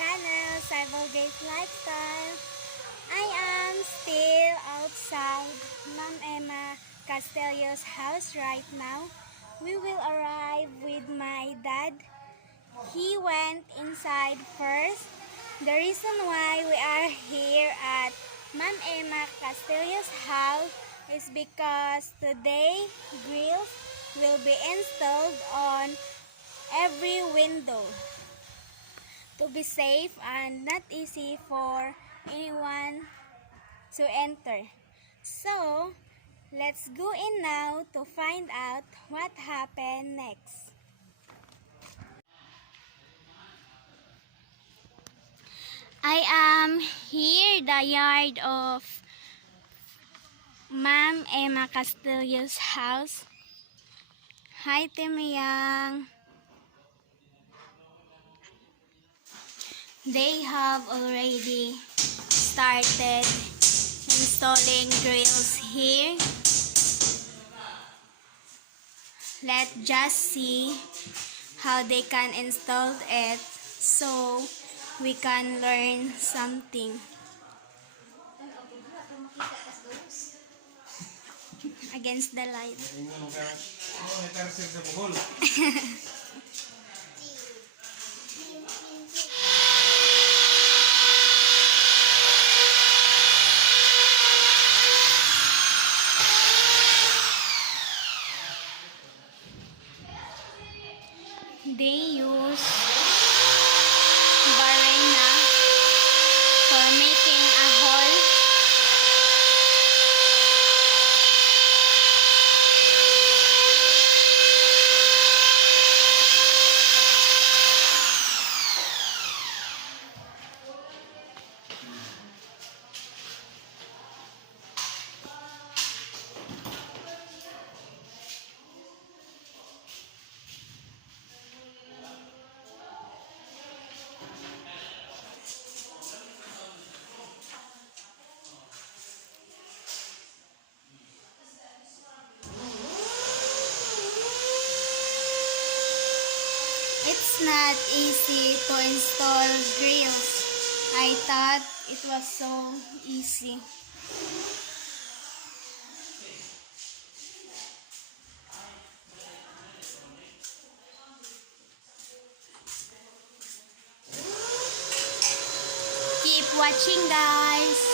channel, Cyber Gate Lifestyle. I am still outside Ma'am Emma Castelio's house right now. We will arrive with my dad. He went inside first. The reason why we are here at Ma'am Emma Castelio's house is because today grills will be installed on every window to be safe and not easy for anyone to enter. So, let's go in now to find out what happened next. I am here the yard of Ma'am Emma Castillo's house. Hi, Timiyang. They have already started installing grills here. Let's just see how they can install it so we can learn something. Against the light. They use barena for making a hole. It's not easy to install grills. I thought it was so easy. Keep watching, guys.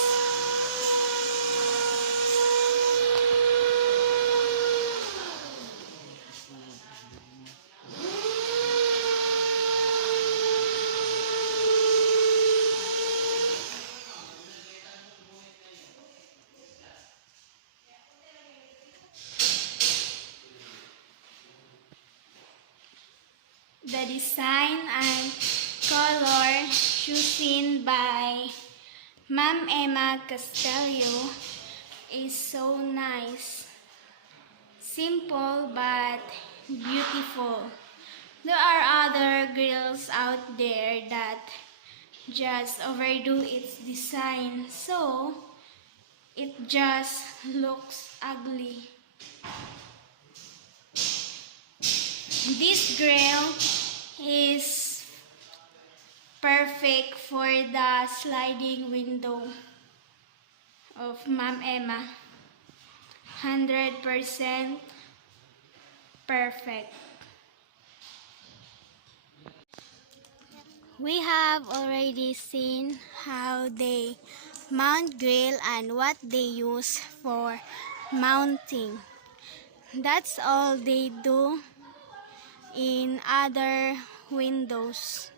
The design and color chosen by Ma'am Emma Castelio is so nice. Simple but beautiful. There are other grills out there that just overdo its design, so it just looks ugly. This grill is perfect for the sliding window of Ma'am Emma. 100% perfect. We have already seen how they mount grill and what they use for mounting. That's all they do in other windows.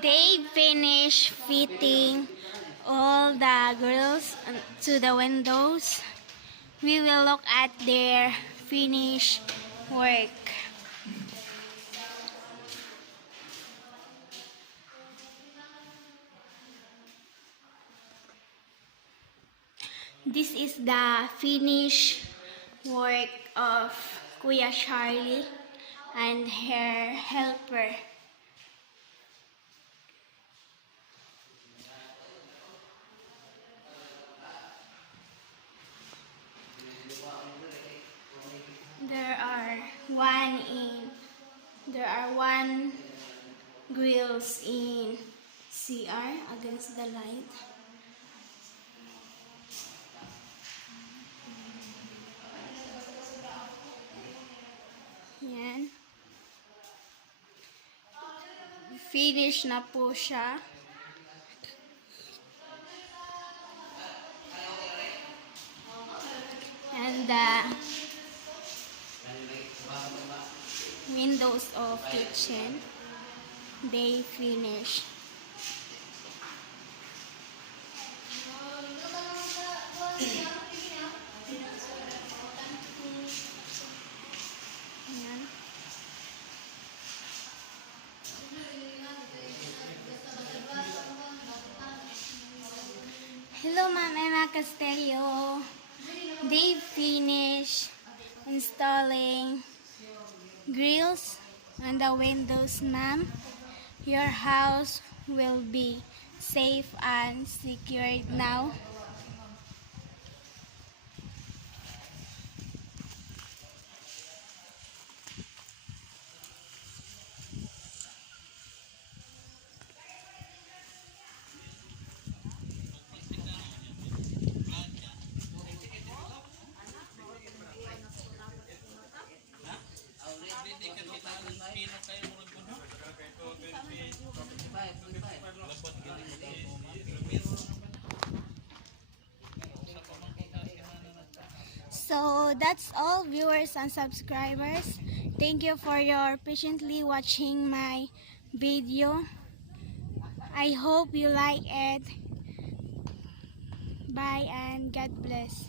They finish fitting all the grills to the windows. We will look at their finished work. This is the finished work of Kuya Charlie and her helper. There are 1, There are one grills in CR against the light. Yan. Finish na po siya. And the windows of kitchen, they finish. Yan. Hello, Ma'am Emma Castelio. They finished installing grills on the windows, ma'am. Your house will be safe and secured now. So that's all, viewers and subscribers. Thank you for your patiently watching my video. I hope you like it. Bye and God bless.